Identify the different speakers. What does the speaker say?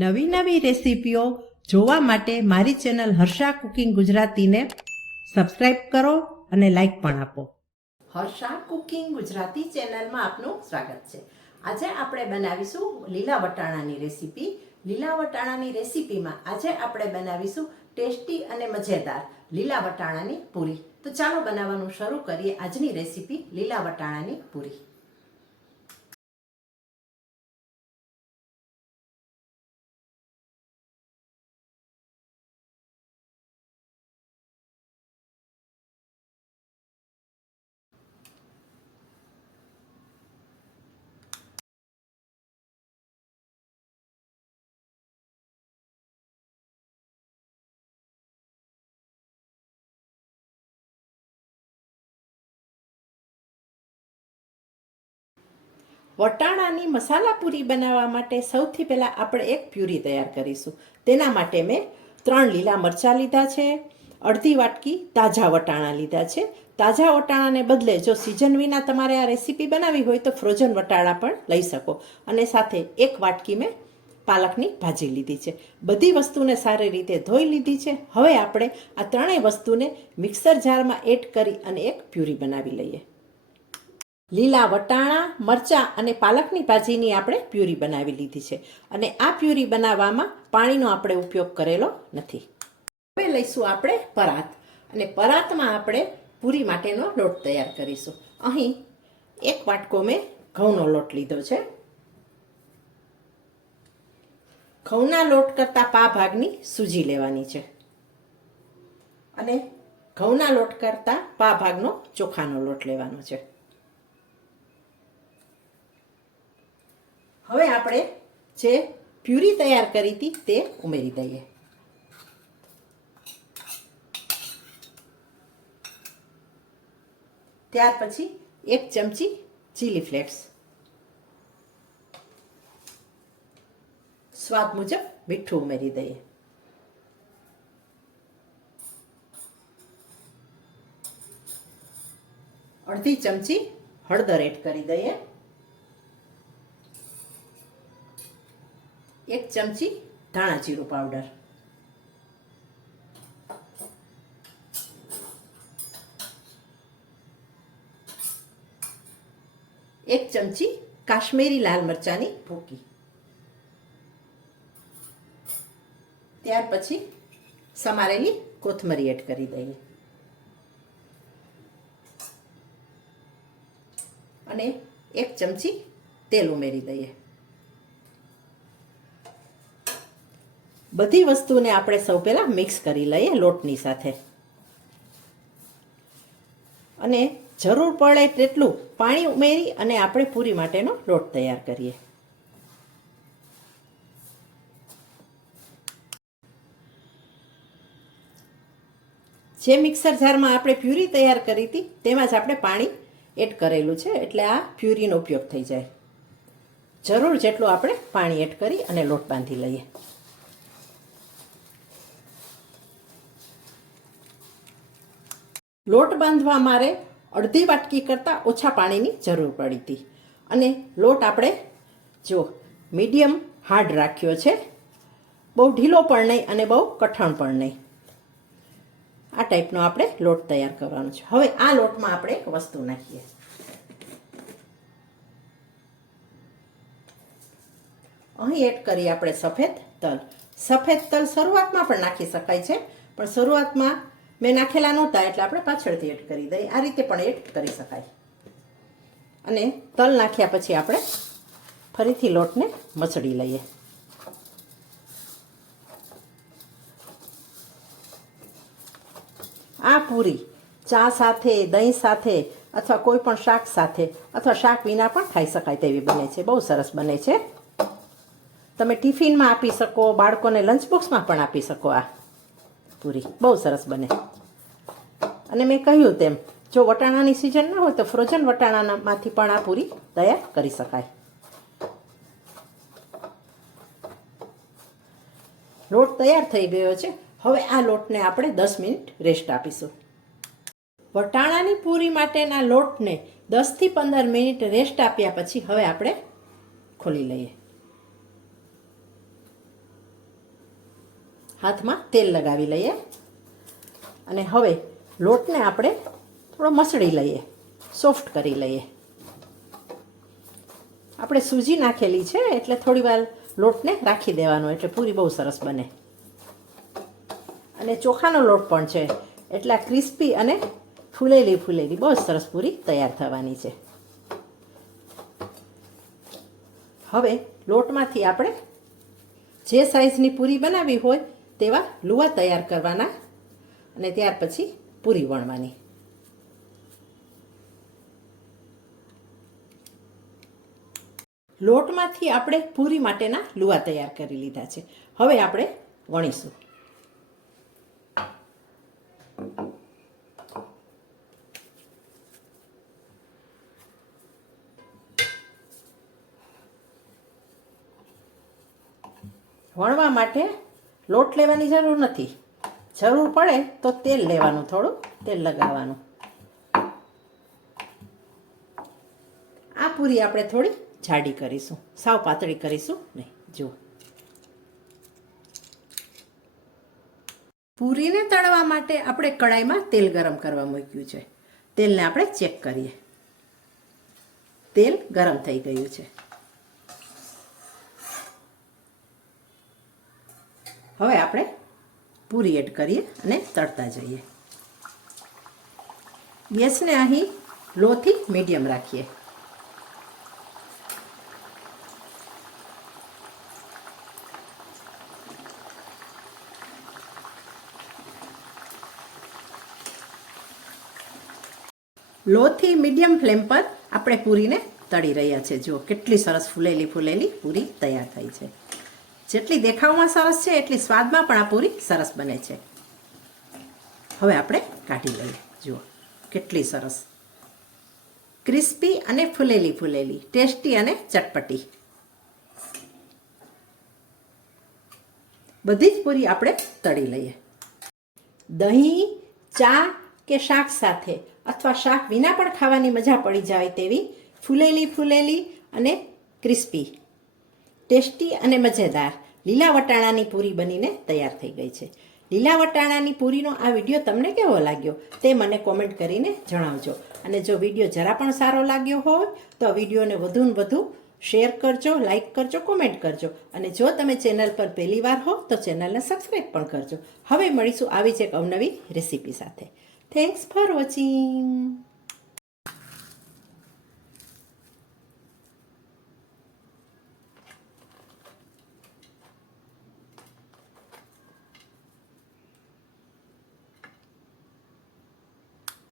Speaker 1: નવી નવી રેસીપીઓ જોવા માટે મારી ચેનલ હર્ષા કુકિંગ ગુજરાતીને સબસ્ક્રાઇબ કરો અને લાઈક પણ આપો. હર્ષા કુકિંગ ગુજરાતી ચેનલમાં આપનું સ્વાગત છે. આજે આપણે બનાવીશું લીલા વટાણાની રેસીપી. લીલા વટાણાની રેસીપીમાં આજે આપણે બનાવીશું ટેસ્ટી અને મજેદાર લીલા વટાણાની પૂરી. તો ચાલો બનાવવાનું શરૂ કરીએ આજની રેસીપી લીલા વટાણાની પૂરી. વટાણાની મસાલા પૂરી બનાવવા માટે સૌથી પહેલાં આપણે એક પ્યુરી તૈયાર કરીશું. તેના માટે મેં ત્રણ લીલા મરચાં લીધા છે, અડધી વાટકી તાજા વટાણા લીધા છે. તાજા વટાણાને બદલે જો સિઝન વિના તમારે આ રેસીપી બનાવી હોય તો ફ્રોઝન વટાણા પણ લઈ શકો. અને સાથે એક વાટકી મેં પાલકની ભાજી લીધી છે. બધી વસ્તુને સારી રીતે ધોઈ લીધી છે. હવે આપણે આ ત્રણેય વસ્તુને મિક્સર જારમાં એડ કરી અને એક પ્યુરી બનાવી લઈએ. લીલા વટાણા, મરચાં અને પાલકની ભાજીની આપણે પ્યુરી બનાવી લીધી છે. અને આ પ્યુરી બનાવવામાં પાણીનો આપણે ઉપયોગ કરેલો નથી. હવે લઈશું આપણે પરાત. અને પરાતમાં આપણે પૂરી માટેનો લોટ તૈયાર કરીશું. અહીં એક વાટકો મેં ઘઉંનો લોટ લીધો છે. ઘઉંના લોટ કરતાં પા ભાગની સૂજી લેવાની છે. અને ઘઉંના લોટ કરતાં પા ભાગનો ચોખાનો લોટ લેવાનો છે. હવે આપણે જે પ્યુરી તૈયાર કરી હતી તે ઉમેરી દઈએ. ત્યાર પછી એક ચમચી ચીલી ફ્લેક્સ સ્વાદ મુજબ મીઠું ઉમેરી દઈએ. અડધી ચમચી હળદર એડ કરી દઈએ. એક ચમચી ધાણા જીરું પાવડર એક ચમચી કાશ્મીરી લાલ મરચાની ભૂકી. ત્યાર પછી સમારેલી કોથમરી એડ કરી દઈએ. અને એક ચમચી તેલ ઉમેરી દઈએ. બધી વસ્તુને આપણે સૌ પહેલાં મિક્સ કરી લઈએ લોટની સાથે. અને જરૂર પડે તેટલું પાણી ઉમેરી અને આપણે પૂરી માટેનો લોટ તૈયાર કરીએ. જે મિક્સર જારમાં આપણે પ્યુરી તૈયાર કરી હતી, તેમાં જ આપણે પાણી એડ કરેલું છે, એટલે આ પ્યુરીનો ઉપયોગ થઈ જાય. જરૂર જેટલું આપણે પાણી એડ કરી અને લોટ બાંધી લઈએ. લોટ બાંધવા મારે અડધી વાટકી કરતાં ઓછા પાણીની જરૂર પડી હતી. અને લોટ આપણે જો મીડિયમ હાર્ડ રાખ્યો છે, બહુ ઢીલો પણ નહીં અને બહુ કઠણ પણ નહીં. આ ટાઈપનો આપણે લોટ તૈયાર કરવાનો છે. હવે આ લોટમાં આપણે એક વસ્તુ નાખીએ. અહીં એડ કરીએ આપણે સફેદ તલ. સફેદ તલ શરૂઆતમાં પણ નાખી શકાય છે, પણ શરૂઆતમાં મેં નાખેલા નહોતા એટલે આપણે પાછળથી એડ કરી દઈએ. આ રીતે પણ એડ કરી શકાય. અને તલ નાખ્યા પછી આપણે ફરીથી લોટને મસળી લઈએ. આ પૂરી ચા સાથે, દહીં સાથે અથવા કોઈ પણ શાક સાથે અથવા શાક વિના પણ ખાઈ શકાય તેવી બને છે. બહુ સરસ બને છે. તમે ટિફિનમાં આપી શકો, બાળકોને લંચ બોક્સમાં પણ આપી શકો આ. પૂરી બહુ સરસ બને. અને મેં કહ્યું તેમ, જો વટાણાની સિઝન ના હોય તો ફ્રોઝન વટાણામાંથી પણ આ પૂરી તૈયાર કરી શકાય. લોટ તૈયાર થઈ ગયો છે. હવે આ લોટને આપણે દસ મિનિટ રેસ્ટ આપીશું. વટાણાની પૂરી માટેના લોટને દસથી પંદર મિનિટ રેસ્ટ આપ્યા પછી હવે આપણે ખોલી લઈએ. હાથમાં તેલ લગાવી લઈએ. અને હવે લોટને આપણે થોડો મસળી લઈએ. સોફ્ટ કરી લઈએ. આપણે સૂજી નાખેલી છે, એટલે થોડી વાર લોટને રાખી દેવાનો, એટલે પૂરી બહુ સરસ બને. અને ચોખાનો લોટ પણ છે, એટલે ક્રિસ્પી અને ફૂલેલી ફૂલેલી બહુ સરસ પૂરી તૈયાર થવાની છે. હવે લોટમાંથી આપણે જે સાઈઝની પૂરી બનાવી હોય તેવા લુવા તૈયાર કરવાના અને ત્યાર પછી પૂરી વણવાની. લોટમાંથી આપણે પૂરી માટેના લુવા તૈયાર કરી લીધા છે. હવે આપણે વણીશું. વણવા માટે લોટ લેવાની જરૂર નથી. જરૂર પડે તો તેલ લેવાનું, થોડું તેલ લગાવવાનું. આ પૂરી આપણે થોડી જાડી કરીશું. સાવ પાતળી કરીશું નહીં. જુઓ. પૂરીને તળવા માટે આપણે કડાઈમાં તેલ ગરમ કરવા મૂક્યું છે. તેલને આપણે ચેક કરીએ. તેલ ગરમ થઈ ગયું છે. હવે આપણે પૂરી એડ કરીએ અને તળતા જઈએ. ગેસને અહીં લોથી મીડિયમ રાખીએ. લોથી મીડિયમ ફ્લેમ પર આપણે પૂરીને તળી રહ્યા છે. જુઓ, કેટલી સરસ ફૂલેલી ફૂલેલી પૂરી તૈયાર થઈ છે. જેટલી દેખાવમાં સરસ છે, એટલી સ્વાદમાં પણ આ પૂરી સરસ બને છે. હવે આપણે કાઢી લઈએ. જુઓ, કેટલી સરસ. ક્રિસ્પી અને ફૂલેલી ફૂલેલી, ટેસ્ટી અને ચટપટી. બધી જ પૂરી આપણે તળી લઈએ. દહીં ચા કે શાક સાથે, અથવા શાક વિના પણ ખાવાની મજા પડી જાય તેવી ફૂલેલી ફૂલેલી અને ક્રિસ્પી. ટેસ્ટી અને મજેદાર લીલા વટાણાની પૂરી બનીને તૈયાર થઈ ગઈ છે. લીલા વટાણાની પૂરીનો આ વીડિયો તમને કેવો લાગ્યો તે મને કોમેન્ટ કરીને જણાવજો. અને જો વીડિયો જરા પણ સારો લાગ્યો હોય, તો વિડીયોને વધુ ને વધુ શેર કરજો, લાઈક કરજો, કોમેન્ટ કરજો. અને જો તમે ચેનલ પર પહેલી વાર હો, તો ચેનલને સબસ્ક્રાઈબ પણ કરજો. હવે મળીશું આવી જ એક અવનવી રેસીપી સાથે. Thanks for watching